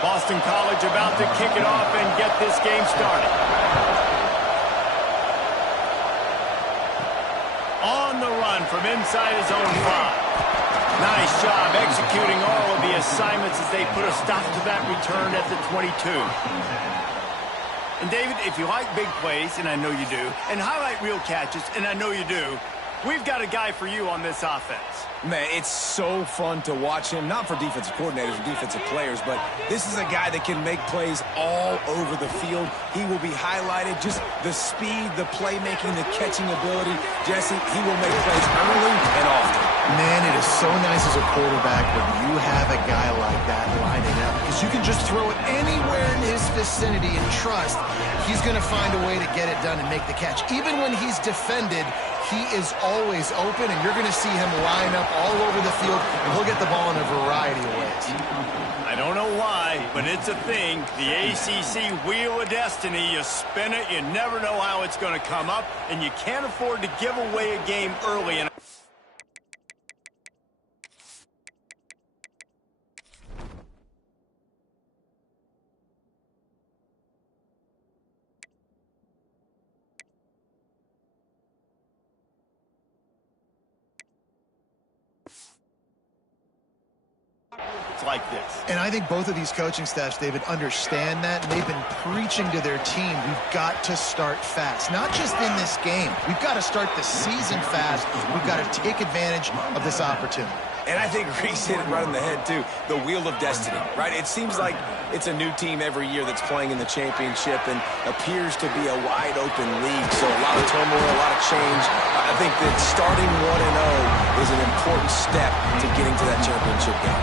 Boston College about to kick it off and get this game started. On the run from inside his own 5. Nice job executing all of the assignments as they put a stop to that return at the 22. And David, if you like big plays, and I know you do, and highlight real catches, and I know you do, we've got a guy for you on this offense. Man, it's so fun to watch him, not for defensive coordinators or defensive players, but this is a guy that can make plays all over the field. He will be highlighted, just the speed, the playmaking, the catching ability. Jesse, he will make plays early and often. Man, it is so nice as a quarterback when you have a guy like that lining up, because you can just throw it anywhere in his vicinity and trust he's going to find a way to get it done and make the catch. Even when he's defended, he is always open, and you're going to see him line up all over the field, and he'll get the ball in a variety of ways. I don't know why, but it's a thing. The ACC Wheel of Destiny, you spin it, you never know how it's going to come up, and you can't afford to give away a game early. And like this. And I think both of these coaching staffs, David, understand that, and they've been preaching to their team, we've got to start fast. Not just in this game. We've got to start the season fast. We've got to take advantage of this opportunity. And I think Reese hit it right on the head, too. The Wheel of Destiny, right? It seems like it's a new team every year that's playing in the championship and appears to be a wide-open league. So a lot of turmoil, a lot of change. I think that starting 1-0 is an important step to getting to that championship game.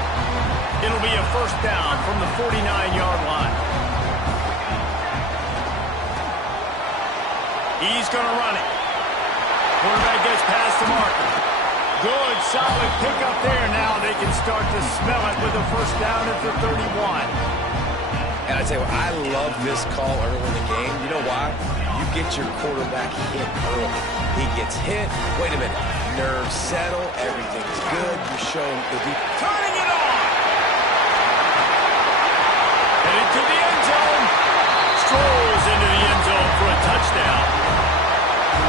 It'll be a first down from the 49-yard line. He's going to run it. Quarterback gets past the marker. Good, solid pickup there. Now they can start to smell it with a first down at the 31. And I tell you what, I love this call early in the game. You know why? You get your quarterback hit early. He gets hit. Wait a minute. Nerves settle. Everything's good. You show him the deep. Turning it on. Headed to the end zone. Strolls into the end zone for a touchdown.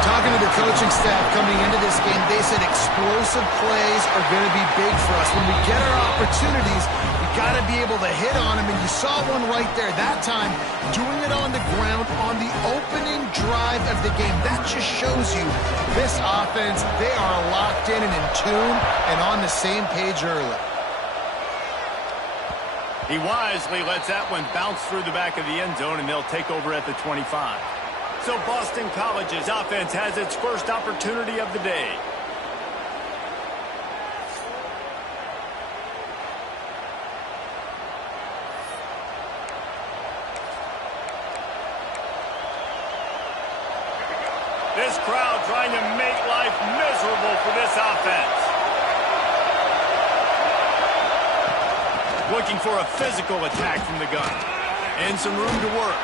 Talking to the coaching staff coming into this game, they said explosive plays are going to be big for us. When we get our opportunities, we got to be able to hit on them, and you saw one right there that time, doing it on the ground on the opening drive of the game. That just shows you this offense, they are locked in and in tune and on the same page early. He wisely lets that one bounce through the back of the end zone, and they'll take over at the 25. So Boston College's offense has its first opportunity of the day. This crowd trying to make life miserable for this offense. Looking for a physical attack from the gun. And some room to work.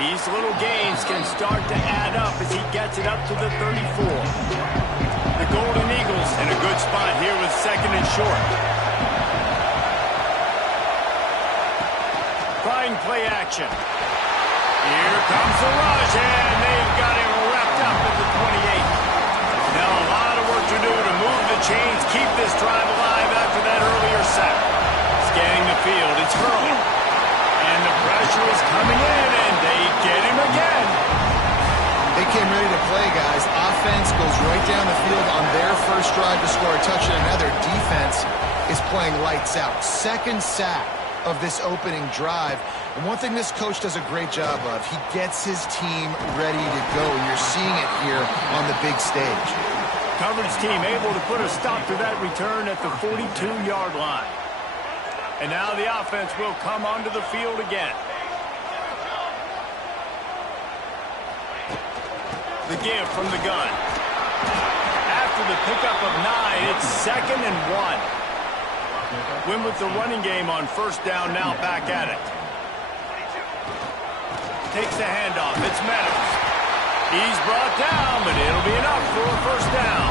These little gains can start to add up as he gets it up to the 34. The Golden Eagles in a good spot here with second and short. Trying play action. Here comes the rush, and they've got him wrapped up at the 28. Now a lot of work to do to move the chains, keep this drive alive after that earlier sack. Scanning the field, it's Hurley. And the pressure is coming in, and they get him again. They came ready to play, guys. Offense goes right down the field on their first drive to score a touchdown. Now their defense is playing lights out. Second sack of this opening drive. And one thing this coach does a great job of, he gets his team ready to go, and you're seeing it here on the big stage. Coverage team able to put a stop to that return at the 42-yard line. And now the offense will come onto the field again. The give from the gun. After the pickup of 9, it's 2nd and 1. Win with the running game on first down, now back at it. Takes the handoff. It's Meadows. He's brought down, but it'll be enough for a first down.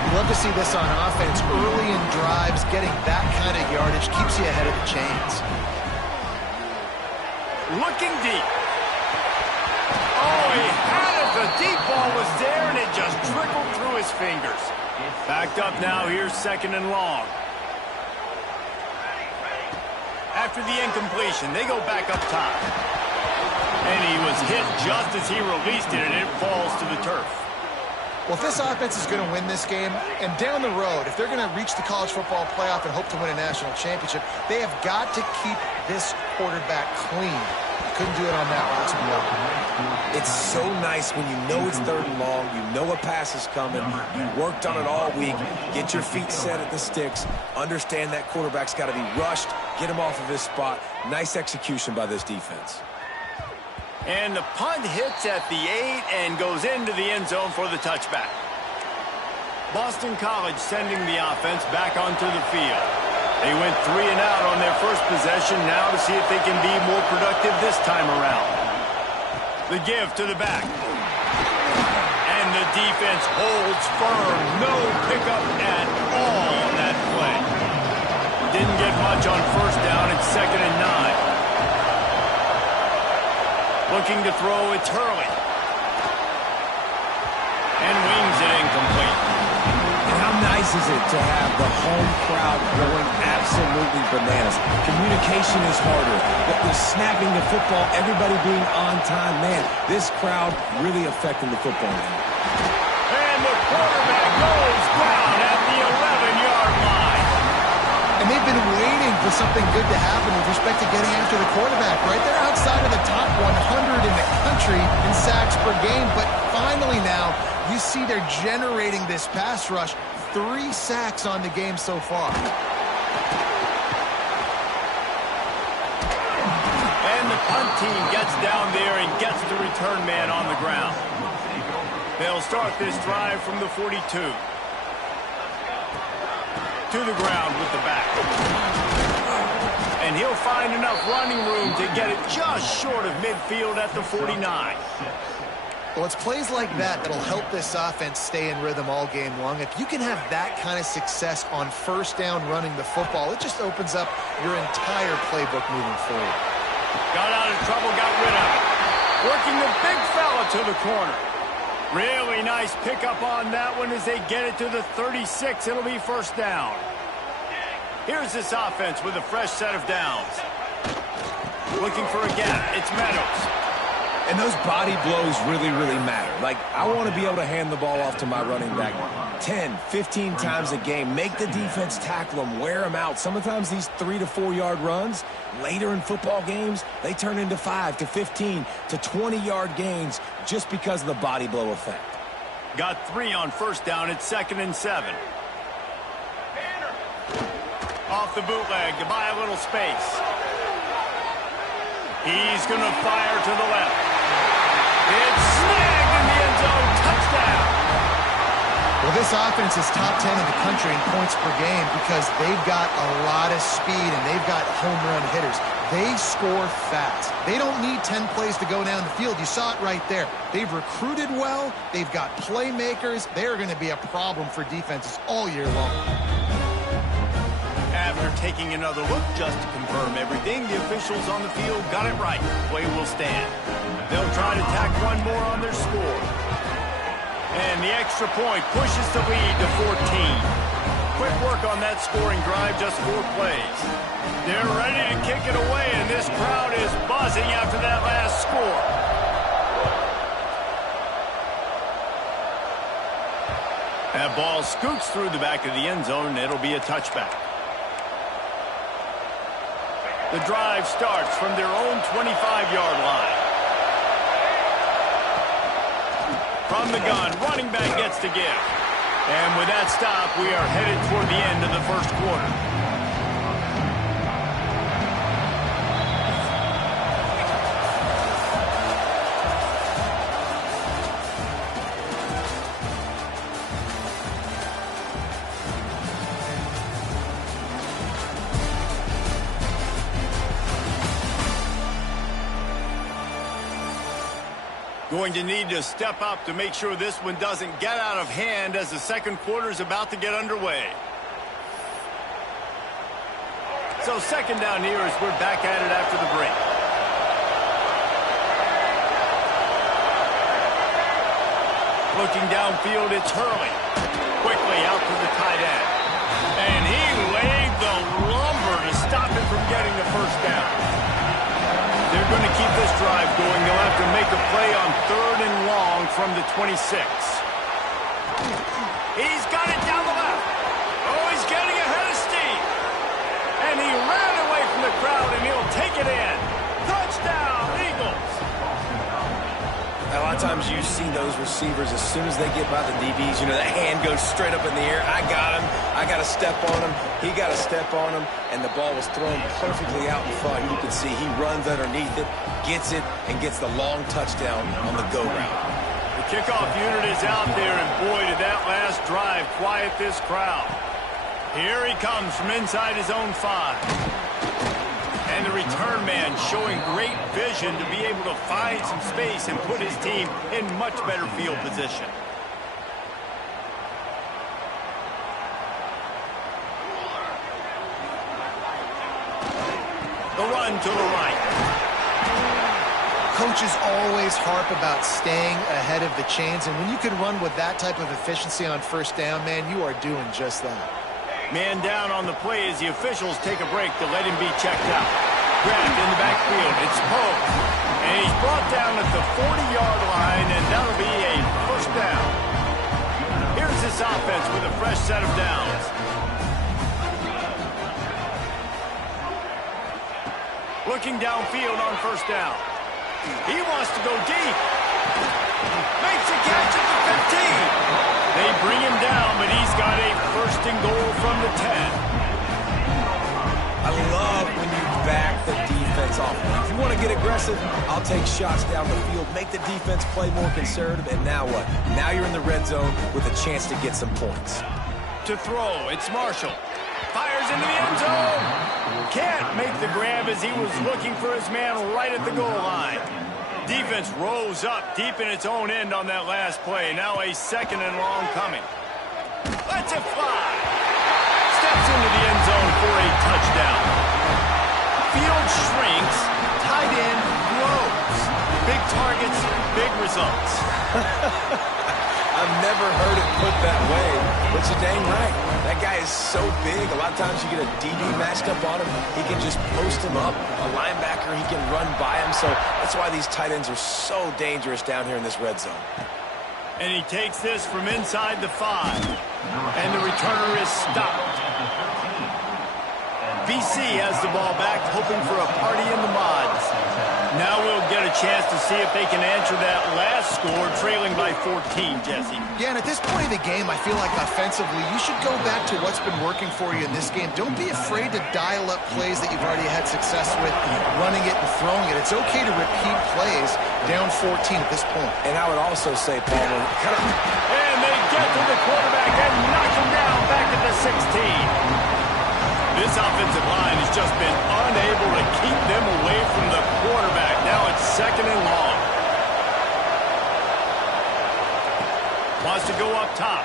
You love to see this on offense. Early in drives, getting that kind of yardage keeps you ahead of the chains. Looking deep. Oh, he had it. The deep ball was there, and it just trickled through his fingers. Backed up now. Here's 2nd and long. After the incompletion, they go back up top. And he was hit just as he released it, and it falls to the turf. Well, if this offense is going to win this game, and down the road, if they're going to reach the college football playoff and hope to win a national championship, they have got to keep this quarterback clean. Couldn't do it on that last one. It's so nice when you know it's 3rd and long, you know a pass is coming, you worked on it all week, get your feet set at the sticks, understand that quarterback's got to be rushed, get him off of his spot. Nice execution by this defense. And the punt hits at the 8 and goes into the end zone for the touchback. Boston College sending the offense back onto the field. They went 3 and out on their first possession, now to see if they can be more productive this time around. The give to the back. And the defense holds firm. No pickup at all on that play. Didn't get much on first down. It's 2nd and 9. Looking to throw, it's Hurley. And wings it incomplete. And how nice is it to have the home crowd going absolutely bananas? Communication is harder, but the snapping the football, everybody being on time, man, this crowd really affecting the football game. And the quarterback goes down at the 11-yard line. And they've been waiting for something good to happen with respect to getting after the quarterback, right? They're outside of the top 100 in the country in sacks per game, but finally now you see they're generating this pass rush. 3 sacks on the game so far. And the punt team gets down there and gets the return man on the ground. They'll start this drive from the 42. To the ground with the back. And he'll find enough running room to get it just short of midfield at the 49. Well, it's plays like that that'll help this offense stay in rhythm all game long. If you can have that kind of success on first down running the football, it just opens up your entire playbook moving forward. Got out of trouble, got rid of it. Working the big fella to the corner. Really nice pickup on that one as they get it to the 36. It'll be first down. Here's this offense with a fresh set of downs. Looking for a gap. It's Meadows. And those body blows really, really matter. Like, I want to be able to hand the ball off to my running back 10, 15 times a game. Make the defense tackle them, wear them out. Sometimes these 3 to 4 yard runs, later in football games, they turn into 5 to 15 to 20 yard gains just because of the body blow effect. Got 3 on first down. It's 2nd and 7. Off the bootleg to buy a little space. He's going to fire to the left. It's snagged in the end zone. Touchdown. Well, this offense is top 10 in the country in points per game because they've got a lot of speed and they've got home run hitters. They score fast. They don't need 10 plays to go down the field. You saw it right there. They've recruited well. They've got playmakers. They're going to be a problem for defenses all year long. After taking another look just to confirm everything, the officials on the field got it right. Play will stand. They'll try to tack one more on their score. And the extra point pushes the lead to 14. Quick work on that scoring drive, just 4 plays. They're ready to kick it away, and this crowd is buzzing after that last score. That ball scoots through the back of the end zone, and it'll be a touchback. The drive starts from their own 25-yard line. From the gun, running back gets to give. And with that stop, we are headed toward the end of the first quarter. Going to need to step up to make sure this one doesn't get out of hand as the second quarter is about to get underway. So second down here as we're back at it after the break. Looking downfield, it's Hurley. Quickly out to the tight end. And he laid the lumber to stop him from getting the first down. They're going to keep this drive going. They'll have to make a play on 3rd and long from the 26. He's got it down the left. Oh, he's getting ahead of steam. And he ran away from the crowd, and he'll take it in. Touchdown, Eagles. A lot of times you see those receivers, as soon as they get by the DBs, you know, that hand goes straight up in the air. I got him. I got to step on him. He got to step on him. And the ball was thrown perfectly out in front. You can see he runs underneath it, gets it, and gets the long touchdown on the go route. The kickoff unit is out there, and boy, did that last drive quiet this crowd. Here he comes from inside his own 5. And the return man showing great vision to be able to find some space and put his team in much better field position. The run to the right. Coaches always harp about staying ahead of the chains, and when you can run with that type of efficiency on first down, man, you are doing just that. Man down on the play as the officials take a break to let him be checked out. Grabbed in the backfield. It's Pope. And he's brought down at the 40-yard line, and that'll be a first down. Here's this offense with a fresh set of downs. Looking downfield on first down. He wants to go deep. Makes a catch at the 15. They bring him down, but he's got a first and goal from the 10. I love when you back the defense off. If you want to get aggressive, I'll take shots down the field, make the defense play more conservative, and now what? Now you're in the red zone with a chance to get some points. To throw, it's Marshall. Fires into the end zone. Can't make the grab as he was looking for his man right at the goal line. Defense rose up deep in its own end on that last play. Now a second and long coming. Lets it fly. Steps into the end zone for a touchdown. Field shrinks. Tight end grows. Big targets, big results. I've never heard it put that way, but you're dang right. That guy is so big. A lot of times you get a DB matched up on him. He can just post him up. A linebacker, he can run by him. So that's why these tight ends are so dangerous down here in this red zone. And he takes this from inside the 5. And the returner is stopped. BC has the ball back, hoping for a party in the mods. Now we'll get a chance to see if they can answer that last score, trailing by 14, Jesse. Yeah, and at this point of the game, I feel like offensively, you should go back to what's been working for you in this game. Don't be afraid to dial up plays that you've already had success with, running it and throwing it. It's okay to repeat plays down 14 at this point. And I would also say, Palmer, and they get to the quarterback and knock him down back at the 16. This offensive line has just been unable to keep them away from the quarterback. Now it's second and long. Wants to go up top.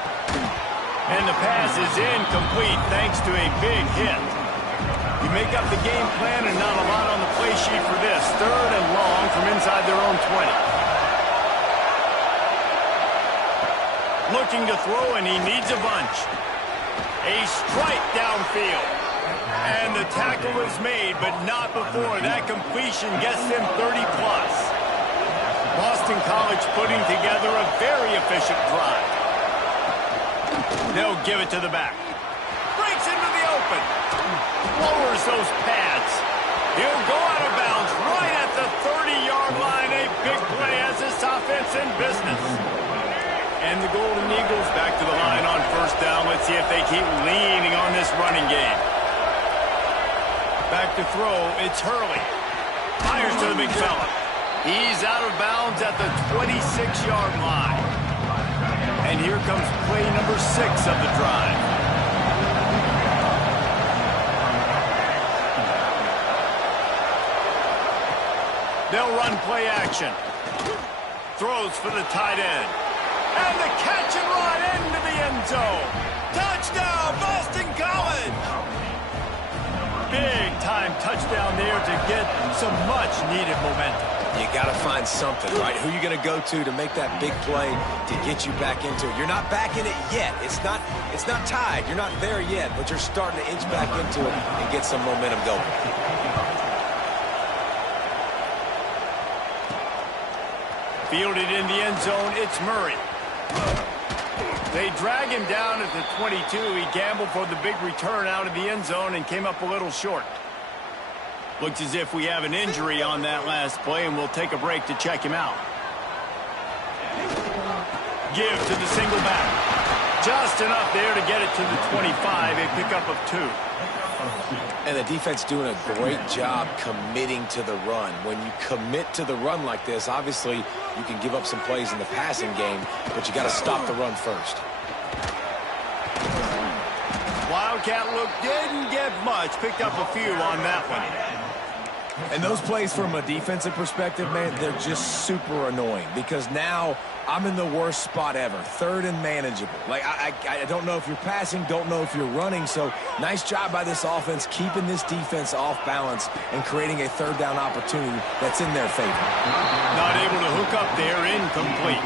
And the pass is incomplete thanks to a big hit. You make up the game plan and not a lot on the play sheet for this. Third and long from inside their own 20. Looking to throw, and he needs a bunch. A strike downfield. And the tackle is made, but not before. That completion gets them 30-plus. Boston College putting together a very efficient drive. They'll give it to the back. Breaks into the open. Lowers those pads. He'll go out of bounds right at the 30-yard line. A big play as this offense in business. And the Golden Eagles back to the line on first down. Let's see if they keep leaning on this running game. Back to throw, it's Hurley. Fires to the big fella. He's out of bounds at the 26-yard line. And here comes play number 6 of the drive. They'll run play action. Throws for the tight end. And the catch and run into the end zone. Touchdown, Boston College! Big time touchdown there to get some much needed momentum. You got to find something, right? Who are you going to go to make that big play to get you back into it? You're not back in it yet. It's not tied. You're not there yet, but you're starting to inch back into it and get some momentum going. Fielded in the end zone, it's Murray. They drag him down at the 22. He gambled for the big return out of the end zone and came up a little short. Looks as if we have an injury on that last play, and we'll take a break to check him out. Give to the single back. Just enough there to get it to the 25, a pickup of 2. And the defense doing a great job committing to the run. When you commit to the run like this, obviously you can give up some plays in the passing game, but you got to stop the run first. Wildcat look didn't get much. Picked up a few on that one. And those plays from a defensive perspective, man, they're just super annoying because now I'm in the worst spot ever. Third and manageable. Like, I don't know if you're passing, don't know if you're running. So nice job by this offense keeping this defense off balance and creating a third down opportunity that's in their favor. Not able to hook up there, incomplete.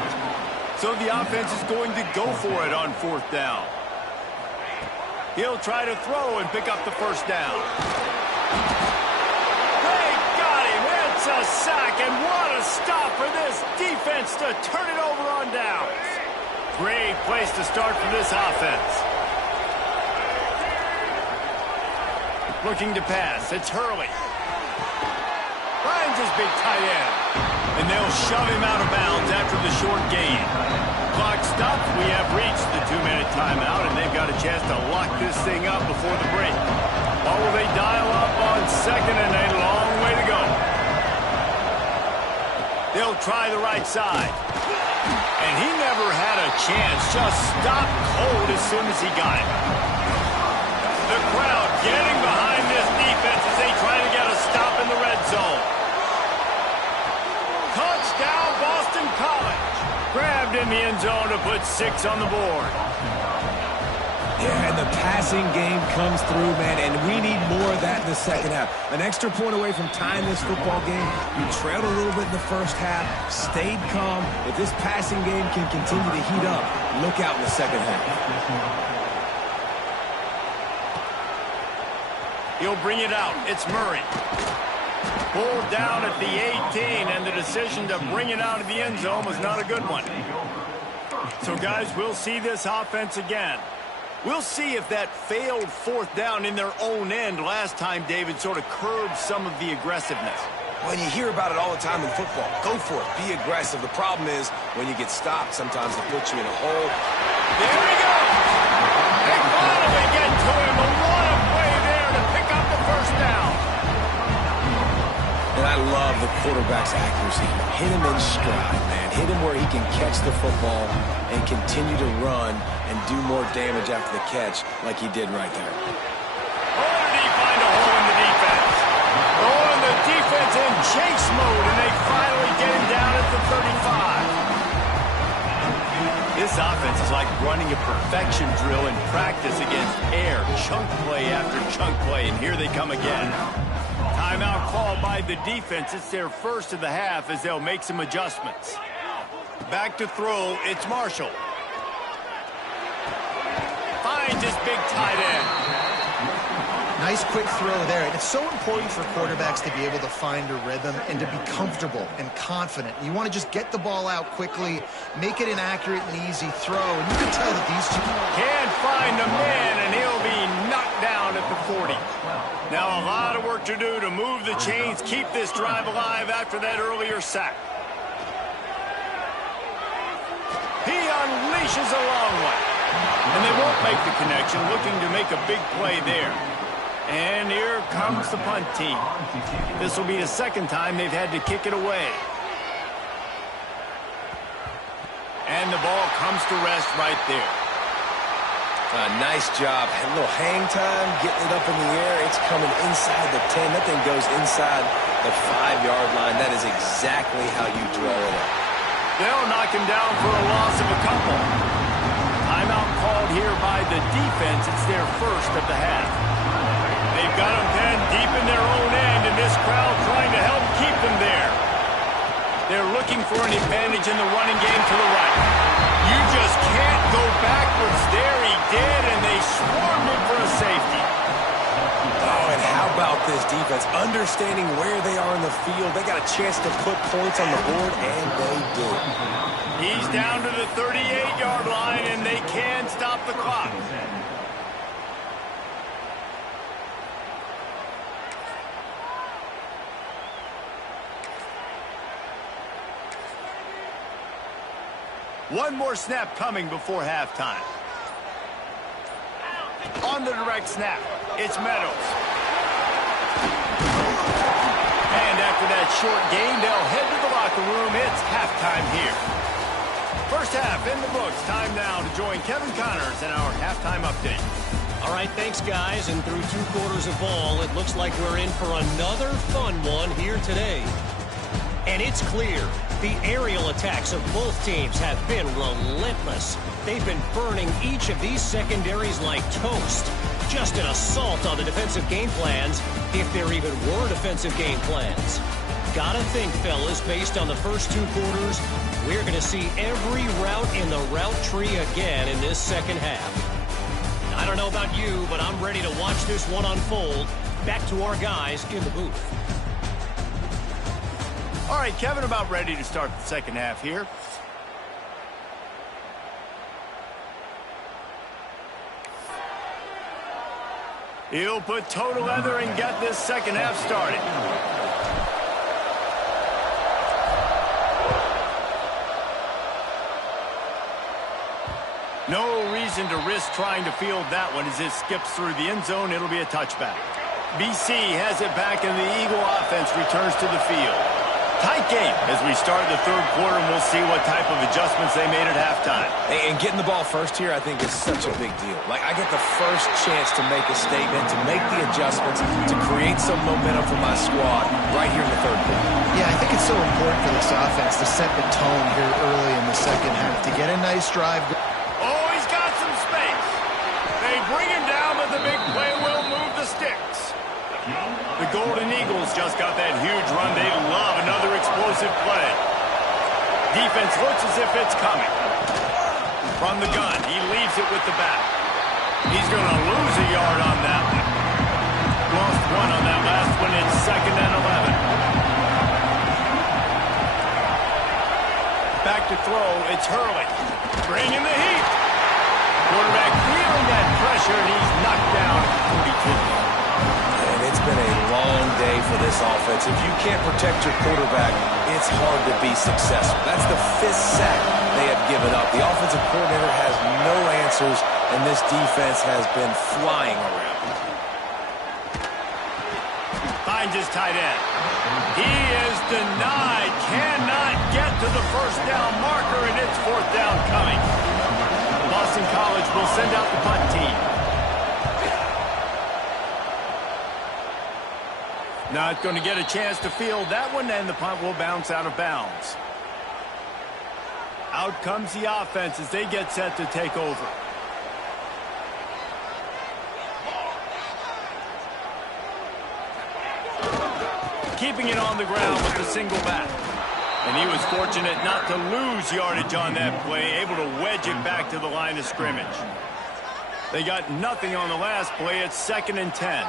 So the offense is going to go for it on 4th down. He'll try to throw and pick up the first down. It's a sack, and what a stop for this defense to turn it over on downs. Great place to start for this offense. Looking to pass, it's Hurley. Finds his big tight end. And they'll shove him out of bounds after the short gain. Clock stops. We have reached the 2-minute timeout, and they've got a chance to lock this thing up before the break. Or will they dial up on 2nd and a long way to go? They'll try the right side. And he never had a chance. Just stopped cold as soon as he got it. The crowd getting behind this defense as they try to get a stop in the red zone. Touchdown, Boston College. Grabbed in the end zone to put 6 on the board. Yeah, and the passing game comes through, man, and we need more of that in the second half. An extra point away from tying this football game. We trailed a little bit in the first half, stayed calm. If this passing game can continue to heat up, look out in the second half. He'll bring it out. It's Murray. Pulled down at the 18, and the decision to bring it out of the end zone was not a good one. So, guys, we'll see this offense again. We'll see if that failed 4th down in their own end last time, David, sort of curbed some of the aggressiveness. Well, you hear about it all the time in football. Go for it. Be aggressive. The problem is when you get stopped, sometimes it puts you in a hole. There he goes! They finally get to him. A lot of play there to pick up the first down. And I love the quarterback's accuracy. Hit him in stride, man. Hit him where he can catch the football and continue to run and do more damage after the catch like he did right there. Oh, did he find a hole in the defense? Oh, and the defense in chase mode, and they finally get him down at the 35. This offense is like running a perfection drill in practice against air. Chunk play after chunk play, and here they come again. Timeout called by the defense. It's their first of the half as they'll make some adjustments. Back to throw, it's Marshall. Finds his big tight end. Nice quick throw there. And it's so important for quarterbacks to be able to find a rhythm and to be comfortable and confident. You want to just get the ball out quickly, make it an accurate and easy throw. And you can tell that these two can't find a man, and he'll be knocked down at the 40. Now a lot of work to do to move the chains, keep this drive alive after that earlier sack. He unleashes a long one. And they won't make the connection, looking to make a big play there. And here comes the punt team. This will be the second time they've had to kick it away. And the ball comes to rest right there. Nice job. A little hang time, getting it up in the air. It's coming inside the 10. That thing goes inside the 5-yard line. That is exactly how you draw it up. They'll knock him down for a loss of a couple. Timeout called here by the defense. It's their first of the half. They've got them pinned deep in their own end, and this crowd trying to help keep them there. They're looking for an advantage in the running game to the right. You just can't go backwards there. He did, and they swarmed him for a safety. Oh, and how about this defense? Understanding where they are in the field. They got a chance to put points on the board, and they did. He's down to the 38-yard line, and they can stop the clock. One more snap coming before halftime. On the direct snap, it's Meadows. And after that short gain, they'll head to the locker room. It's halftime here. First half in the books. Time now to join Kevin Connors in our halftime update. All right, thanks, guys. And through 2 quarters of ball, it looks like we're in for another fun one here today. And it's clear, the aerial attacks of both teams have been relentless. They've been burning each of these secondaries like toast. Just an assault on the defensive game plans, if there even were defensive game plans. Gotta think, fellas, based on the first 2 quarters, we're going to see every route in the route tree again in this second half. I don't know about you, but I'm ready to watch this one unfold. Back to our guys in the booth. All right, Kevin, about ready to start the second half here. He'll put toe to leather and get this second half started. No reason to risk trying to field that one as it skips through the end zone. It'll be a touchback. BC has it back, and the Eagle offense returns to the field. Tight game as we start the third quarter, and we'll see what type of adjustments they made at halftime. And getting the ball first here, I think, is such a big deal. Like, I get the first chance to make a statement, to make the adjustments, to create some momentum for my squad right here in the third quarter. Yeah, I think it's so important for this offense to set the tone here early in the second half, to get a nice drive. Oh, he's got some space. They bring him down, but the big play will move the sticks. The Golden Eagles just got that huge run. They love another explosive play. Defense looks as if it's coming. From the gun, he leaves it with the back. He's going to lose a yard on that one. Lost 1 on that last one. It's 2nd and 11. Back to throw. It's Hurley. Bringing the heat. Quarterback feeling that pressure, and he's knocked down at 42. It's been a long day for this offense. If you can't protect your quarterback, it's hard to be successful. That's the 5th sack they have given up. The offensive coordinator has no answers, and this defense has been flying around. Finds his tight end. He is denied. Cannot get to the first down marker, and it's 4th down coming. Boston College will send out the punt team. Not going to get a chance to field that one, and the punt will bounce out of bounds. Out comes the offense as they get set to take over. Keeping it on the ground with the single back. And he was fortunate not to lose yardage on that play, able to wedge it back to the line of scrimmage. They got nothing on the last play. It's 2nd and 10.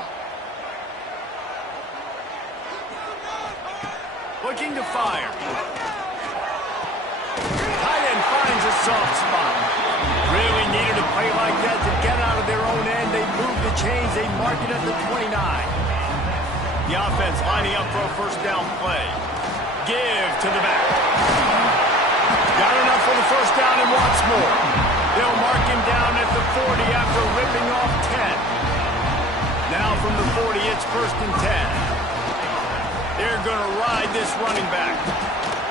Looking to fire. Tight end finds a soft spot. Really needed a play like that to get out of their own end. They move the chains. They mark it at the 29. The offense lining up for a first down play. Give to the back. Got enough for the first down and wants more. They'll mark him down at the 40 after ripping off 10. Now from the 40, it's first and 10. They're going to ride this running back.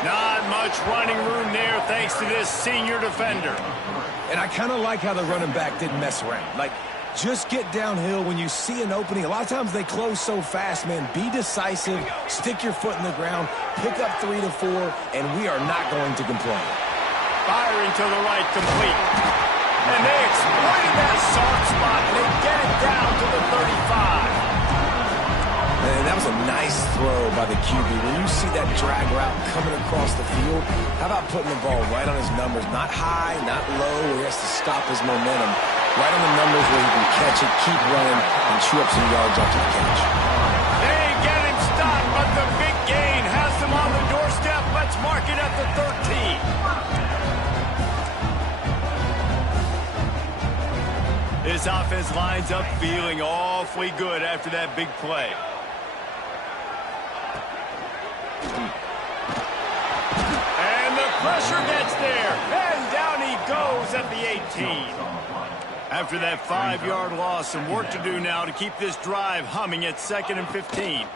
Not much running room there thanks to this senior defender. And I kind of like how the running back didn't mess around. Like, just get downhill when you see an opening. A lot of times they close so fast, man. Be decisive, stick your foot in the ground, pick up 3 to 4, and we are not going to complain. Firing to the right, complete. And they exploited that soft spot. They get it down to the 35. And that was a nice throw by the QB. When you see that drag route coming across the field, how about putting the ball right on his numbers? Not high, not low, where he has to stop his momentum. Right on the numbers where he can catch it, keep running, and chew up some yards after the catch. They get him stopped, but the big gain has them on the doorstep. Let's mark it at the 13. This offense lines up feeling awfully good after that big play. And the pressure gets there. And down he goes at the 18. After that 5-yard loss, some work to do now to keep this drive humming at 2nd and 15.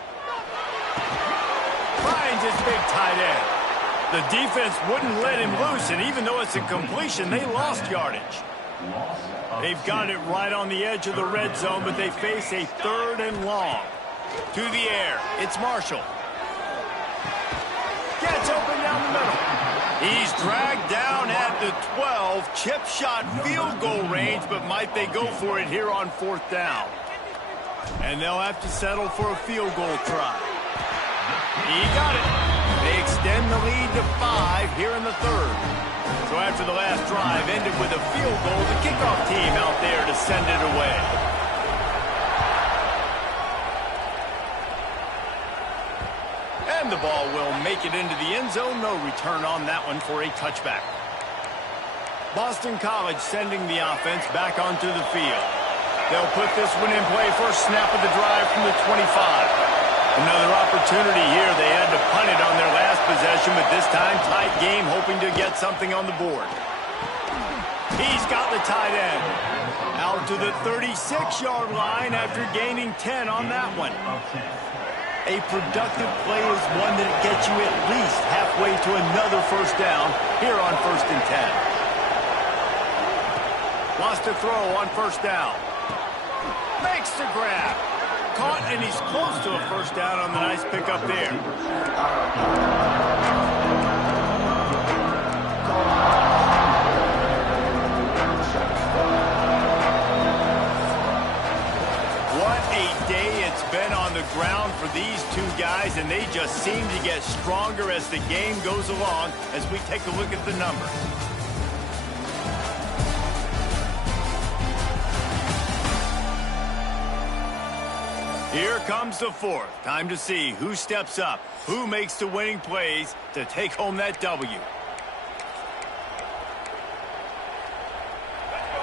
Finds his big tight end. The defense wouldn't let him loose, and even though it's a completion, they lost yardage. They've got it right on the edge of the red zone, but they face a 3rd and long. To the air, it's Marshall. Gets open down the middle. He's dragged down at the 12. Chip shot field goal range, but might they go for it here on 4th down? And they'll have to settle for a field goal try. He got it. They extend the lead to 5 here in the 3rd. So after the last drive ended with a field goal, the kickoff team out there to send it away. And the ball will make it into the end zone. No return on that one for a touchback. Boston College sending the offense back onto the field. They'll put this one in play for a snap of the drive from the 25. Another opportunity here. They had to punt it on their last possession, but this time tight game, hoping to get something on the board. He's got the tight end. Out to the 36-yard line after gaining 10 on that one. A productive play is one that gets you at least halfway to another first down here on 1st and 10. Lost a throw on first down. Makes the grab. Caught, and he's close to a first down on the nice pickup there. What a day it's been on the ground for these two guys, and they just seem to get stronger as the game goes along as we take a look at the numbers. Here comes the 4th. Time to see who steps up, who makes the winning plays to take home that W.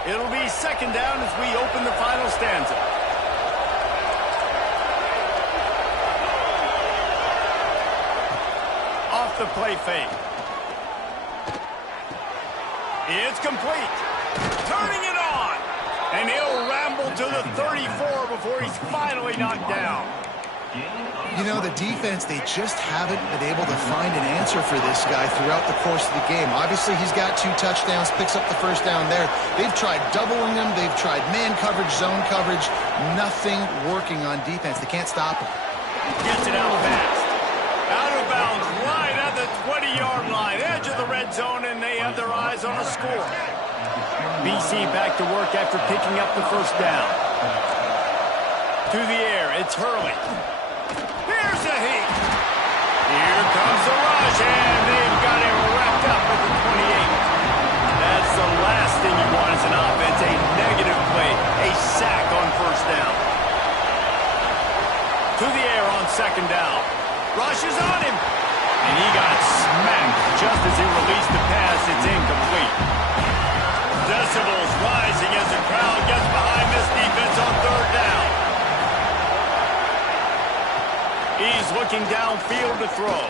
It'll be 2nd down as we open the final stanza. Off the play fake. It's complete. Turning it on. And he'll ramble to the 34 before he's finally knocked down. You know, the defense, they just haven't been able to find an answer for this guy throughout the course of the game. Obviously, he's got 2 touchdowns, picks up the first down there. They've tried doubling him. They've tried man coverage, zone coverage. Nothing working on defense. They can't stop him. Gets it out fast. Out of bounds, right at the 20-yard line. Edge of the red zone, and they have their eyes on a score. BC back to work after picking up the first down. To the air, it's Hurley. Here's a heat. Here comes the rush, and they've got him wrapped up at the 28. That's the last thing you want as an offense, a negative play, a sack on first down. To the air on 2nd down. Rush is on him, and he got smacked just as he released the pass. It's incomplete. Decibels rising as the crowd gets behind this defense on 3rd down. He's looking downfield to throw.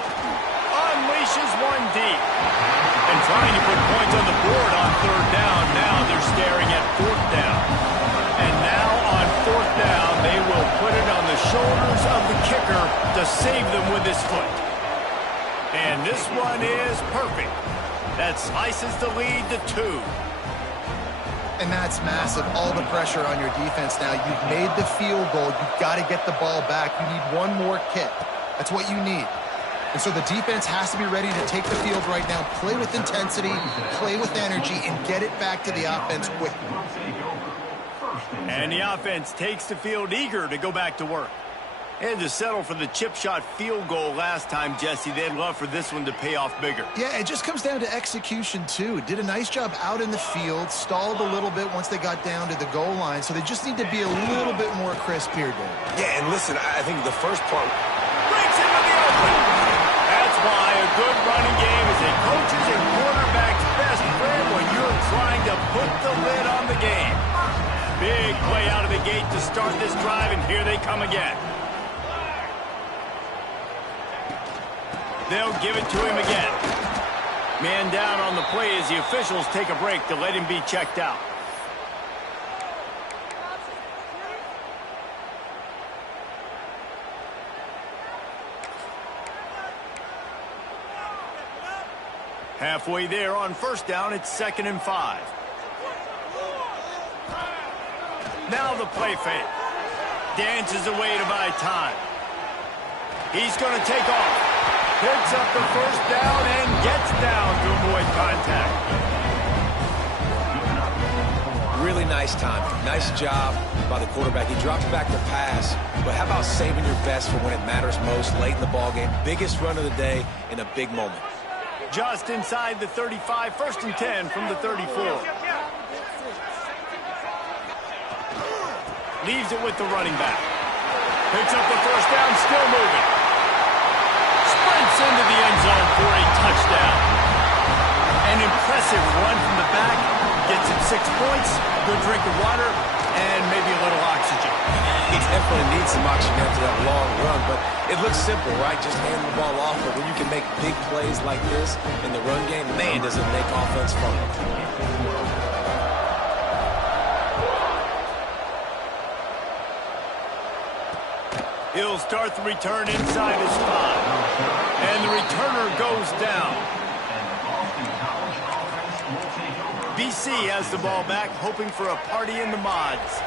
Unleashes one deep. And trying to put points on the board on third down. Now they're staring at fourth down. And now on fourth down, they will put it on the shoulders of the kicker to save them with his foot. And this one is perfect. That slices the lead to 2. And that's massive. All the pressure on your defense now. You've made the field goal. You've got to get the ball back. You need one more kick. That's what you need. And so the defense has to be ready to take the field right now, play with intensity, play with energy, and get it back to the offense quickly. And the offense takes the field eager to go back to work. They had to settle for the chip shot field goal last time, Jesse. They'd love for this one to pay off bigger. Yeah, it just comes down to execution, too. Did a nice job out in the field, stalled a little bit once they got down to the goal line, so they just need to be a little bit more crisp here, Dave. Yeah, and listen, I think the first part breaks into the open. That's why a good running game is a coach's and quarterback's best friend when you're trying to put the lid on the game. Big play out of the gate to start this drive, and here they come again. They'll give it to him again. Man down on the play as the officials take a break to let him be checked out. Halfway there on first down, it's 2nd and 5. Now the play fake. Dances away to buy time. He's going to take off. Picks up the first down and gets down to avoid contact. really nice timing. Nice job by the quarterback. He dropped back to pass, but how about saving your best for when it matters most late in the ballgame? Biggest run of the day in a big moment. Just inside the 35, 1st and 10 from the 34. Leaves it with the running back. Picks up the first down, still moving. Sprints into the end zone for a touchdown. An impressive run from the back. Gets him 6 points, good drink of water, and maybe a little oxygen. He definitely needs some oxygen after that long run, but it looks simple, right? Just hand the ball off, but when you can make big plays like this in the run game, man, does it make offense fun. He'll start the return inside his 5. And the returner goes down. BC has the ball back, hoping for a party in the mods.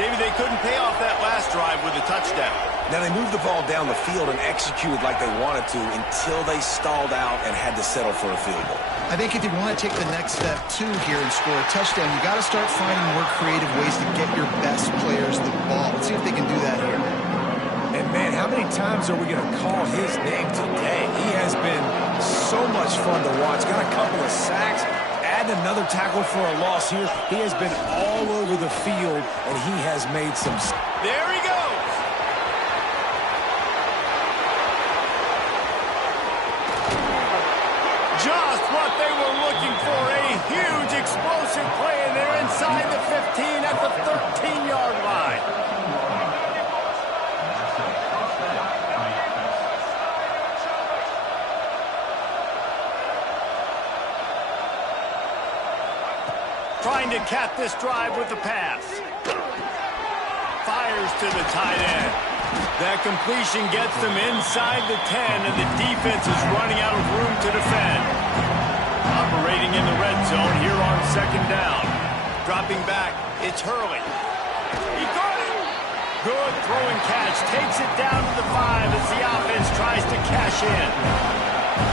David, they couldn't pay off that last drive with a touchdown. Now, they moved the ball down the field and executed like they wanted to until they stalled out and had to settle for a field goal. I think if you want to take the next step, too, here and score a touchdown, you got to start finding more creative ways to get your best players the ball. Let's see if they can do that here. And, man, how many times are we going to call his name today? He has been so much fun to watch. Got a couple of sacks. Add another tackle for a loss here. He has been all over the field, and he has made some... There he goes. Just what they were looking for. A huge explosive play, and they're inside the 15 at the 13-yard line. Trying to cap this drive with the pass. Fires to the tight end. That completion gets them inside the 10, and the defense is running out of room to defend. Operating in the red zone here on 2nd down. Dropping back, it's Hurley. He got it! Good throwing catch. Takes it down to the 5 as the offense tries to cash in.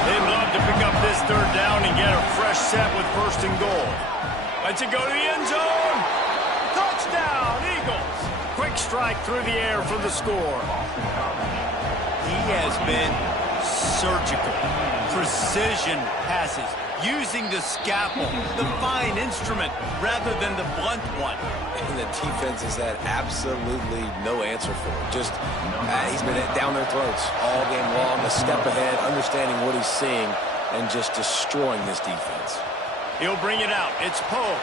They'd love to pick up this 3rd down and get a fresh set with 1st and goal. Let's it go to the end zone. Touchdown, Eagles. Quick strike through the air for the score. He has been surgical. Precision passes. Using the scalpel, the fine instrument, rather than the blunt one. And the defense has had absolutely no answer for him. Just, he's been down their throats all game long, a step ahead, understanding what he's seeing, and just destroying this defense. He'll bring it out. It's Poe.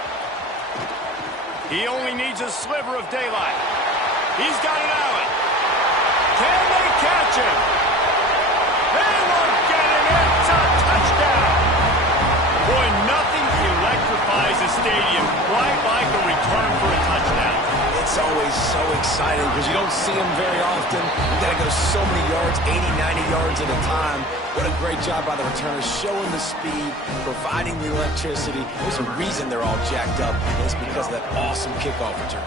He only needs a sliver of daylight. He's got it out. Can they catch him? It's always so exciting because you don't see them very often. You got to go so many yards, 80, 90 yards at a time. What a great job by the returners, showing the speed, providing the electricity. There's a reason they're all jacked up, and it's because of that awesome kickoff return.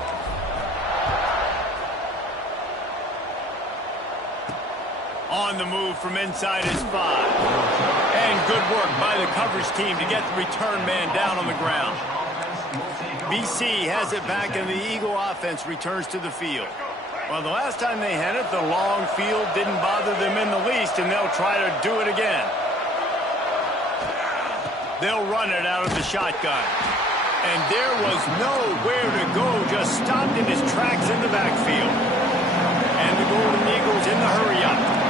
On the move from inside his 5. And good work by the coverage team to get the return man down on the ground. BC has it back, and the Eagle offense returns to the field. Well, the last time they had it, the long field didn't bother them in the least, and they'll try to do it again. They'll run it out of the shotgun. And there was nowhere to go, just stopped in his tracks in the backfield. And the Golden Eagles in the hurry-up.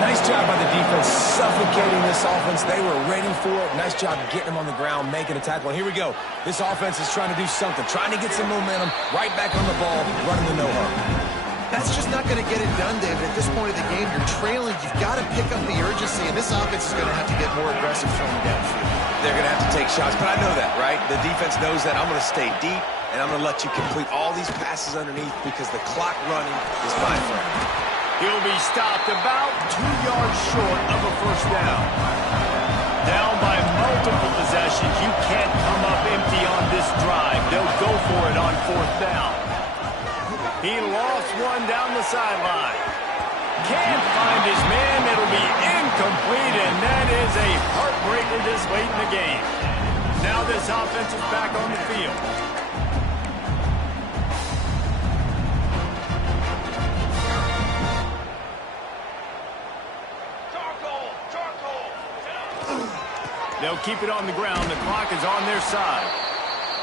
Nice job by the defense suffocating this offense. They were ready for it. Nice job getting them on the ground, making a tackle. And here we go. This offense is trying to do something, trying to get some momentum, right back on the ball, running the no-huddle. That's just not going to get it done, David. At this point of the game, you're trailing. You've got to pick up the urgency, and this offense is going to have to get more aggressive throwing downfield. They're going to have to take shots, but I know that, right? The defense knows that. I'm going to stay deep, and I'm going to let you complete all these passes underneath because the clock running is my friend. He'll be stopped about 2 yards short of a first down. Down by multiple possessions. You can't come up empty on this drive. They'll go for it on 4th down. He lost one down the sideline. Can't find his man. It'll be incomplete, and that is a heartbreaker this late in the game. Now this offense is back on the field. They'll keep it on the ground. The clock is on their side.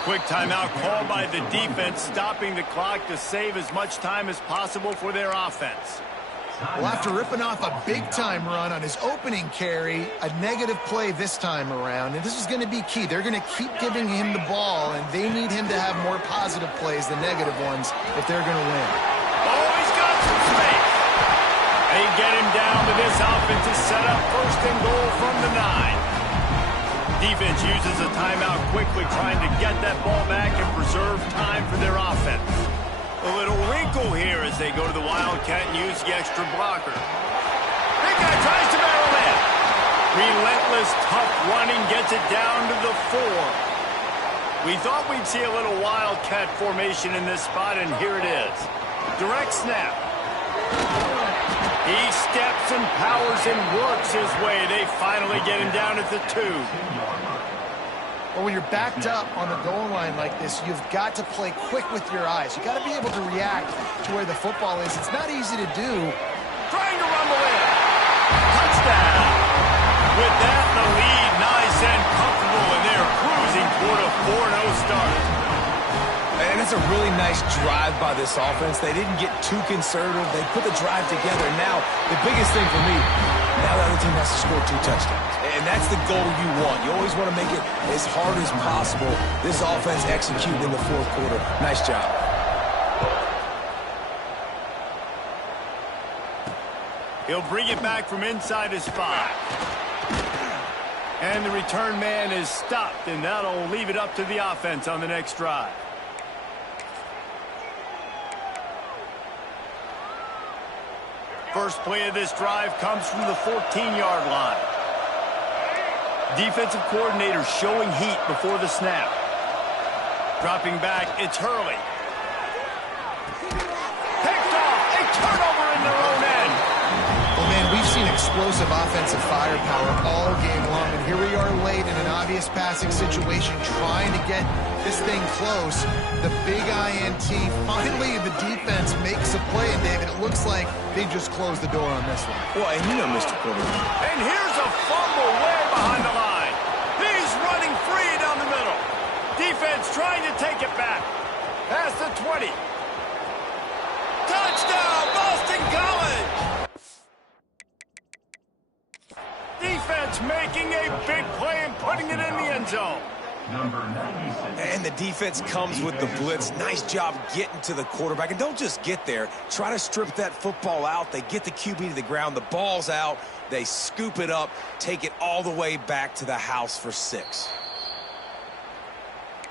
Quick timeout called by the defense, stopping the clock to save as much time as possible for their offense. Well, after ripping off a big-time run on his opening carry, a negative play this time around, and this is going to be key. They're going to keep giving him the ball, and they need him to have more positive plays than negative ones if they're going to win. Oh, he's got some space. They get him down to this offense to set up 1st and goal from the 9. Defense uses a timeout quickly, trying to get that ball back and preserve time for their offense. A little wrinkle here as they go to the Wildcat and use the extra blocker. Big guy tries to barrel in. Relentless, tough running, gets it down to the 4. We thought we'd see a little Wildcat formation in this spot, and here it is. Direct snap. He steps and powers and works his way. They finally get him down at the 2. Well, when you're backed up on the goal line like this, you've got to play quick with your eyes. You've got to be able to react to where the football is. It's not easy to do. Trying to rumble in. Touchdown. With that, the lead nice and comfortable, and they're cruising toward a 4-0 start. And it's a really nice drive by this offense. They didn't get too conservative. They put the drive together. And now, the biggest thing for me, now the other team has to score 2 touchdowns. And that's the goal you want. You always want to make it as hard as possible. This offense executed in the 4th quarter. Nice job. He'll bring it back from inside his 5. And the return man is stopped, and that'll leave it up to the offense on the next drive. First play of this drive comes from the 14-yard line. Defensive coordinator showing heat before the snap. Dropping back, it's Hurley. Picked off, a turnover in their own end. Well, man, we've seen explosive offensive firepower all game long, and here we are late in an obvious passing situation trying to get this thing close. The big INT, finally the defense makes a play, and David, it looks like they just closed the door on this one. Well, and you know, Mr. Quarterback. And here's a fumble way behind the line. He's running free down the middle. Defense trying to take it back. Past the 20. Touchdown, Boston College! Defense making a big play and putting it in the end zone. And the defense comes with the blitz. Nice job getting to the quarterback. And don't just get there. Try to strip that football out. They get the QB to the ground. The ball's out. They scoop it up, take it all the way back to the house for 6.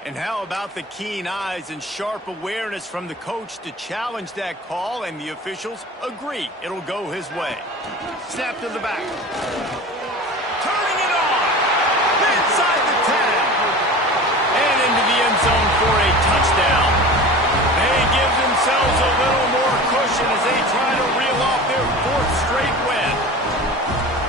And how about the keen eyes and sharp awareness from the coach to challenge that call, and the officials agree it'll go his way. Snap to the back. Turning it on. Inside the 10. And into the end zone for a touchdown. They give themselves a little more cushion as they try to reel off their 4th straight win.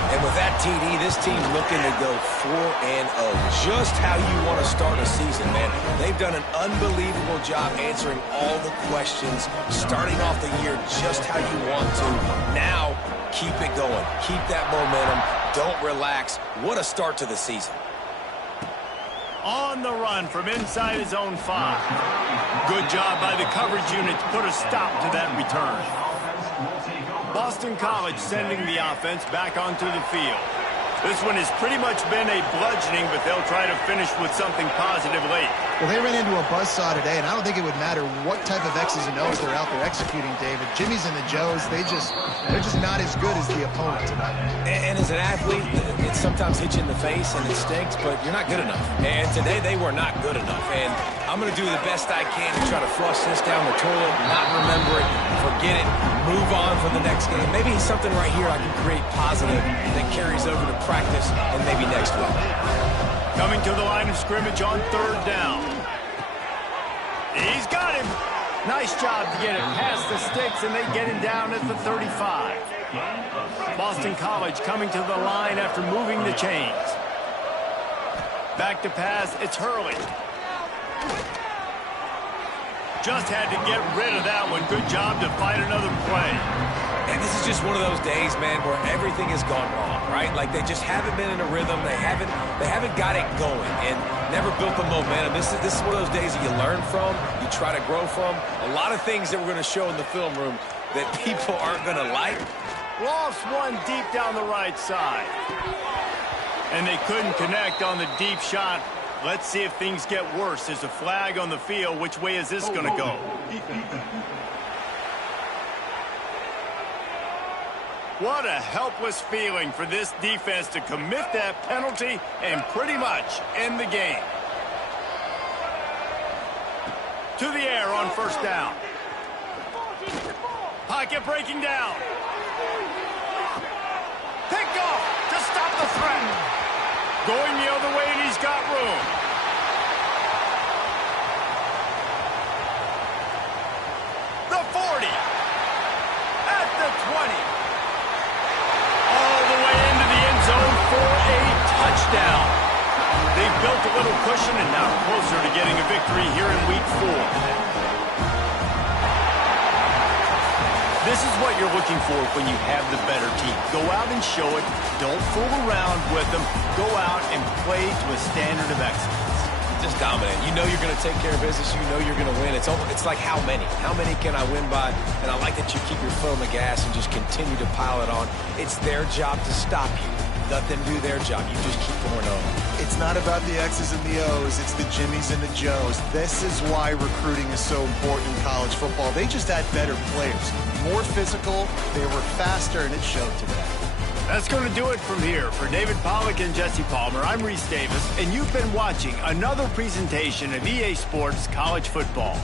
And with that TD, this team looking to go 4-0. Just how you want to start a season, man. They've done an unbelievable job answering all the questions, starting off the year just how you want to. Now, keep it going. Keep that momentum. Don't relax. What a start to the season. On the run from inside his own 5. Good job by the coverage unit to put a stop to that return. Boston College sending the offense back onto the field. This one has pretty much been a bludgeoning, but they'll try to finish with something positive late. Well, they ran into a buzzsaw today, and I don't think it would matter what type of X's and O's they're out there executing, David. Jimmy's and the Joes, they're just not as good as the opponent tonight. And as an athlete, it sometimes hits you in the face and it stinks, but you're not good enough. And today they were not good enough. And I'm going to do the best I can to try to flush this down the toilet, not remember it, forget it, move on for the next game. Maybe something right here I can create positive that carries over to practice and maybe next week. Coming to the line of scrimmage on 3rd down. He's got him. Nice job to get it past the sticks, and they get him down at the 35. Boston College coming to the line after moving the chains. Back to pass, it's Hurley. Just had to get rid of that one. Good job to fight another play. And this is just one of those days, man, where everything has gone wrong, right? Like they just haven't been in a rhythm. They haven't got it going and never built the momentum. This is one of those days that you learn from, you try to grow from. A lot of things that we're going to show in the film room that people aren't going to like. Lost one deep down the right side. And they couldn't connect on the deep shot. Let's see if things get worse. There's a flag on the field. Which way is this going to go? What a helpless feeling for this defense to commit that penalty and pretty much end the game. To the air on 1st down. Pocket breaking down. Picked off to stop the threat. Going the other way, and he's got room. The 40. At the 20. All the way into the end zone for a touchdown. They've built a little cushion and now closer to getting a victory here in Week 4. This is what you're looking for when you have the better team. Go out and show it. Don't fool around with them. Go out and play to a standard of excellence. Just dominant. You know you're going to take care of business. You know you're going to win. It's like how many? How many can I win by? And I like that you keep your foot on the gas and just continue to pile it on. It's their job to stop you. Let them do their job. You just keep going on. It's not about the X's and the O's. It's the Jimmies and the Joes. This is why recruiting is so important in college football. They just had better players. More physical, they were faster, and it showed today. That's going to do it from here. For David Pollack and Jesse Palmer, I'm Reese Davis, and you've been watching another presentation of EA Sports College Football.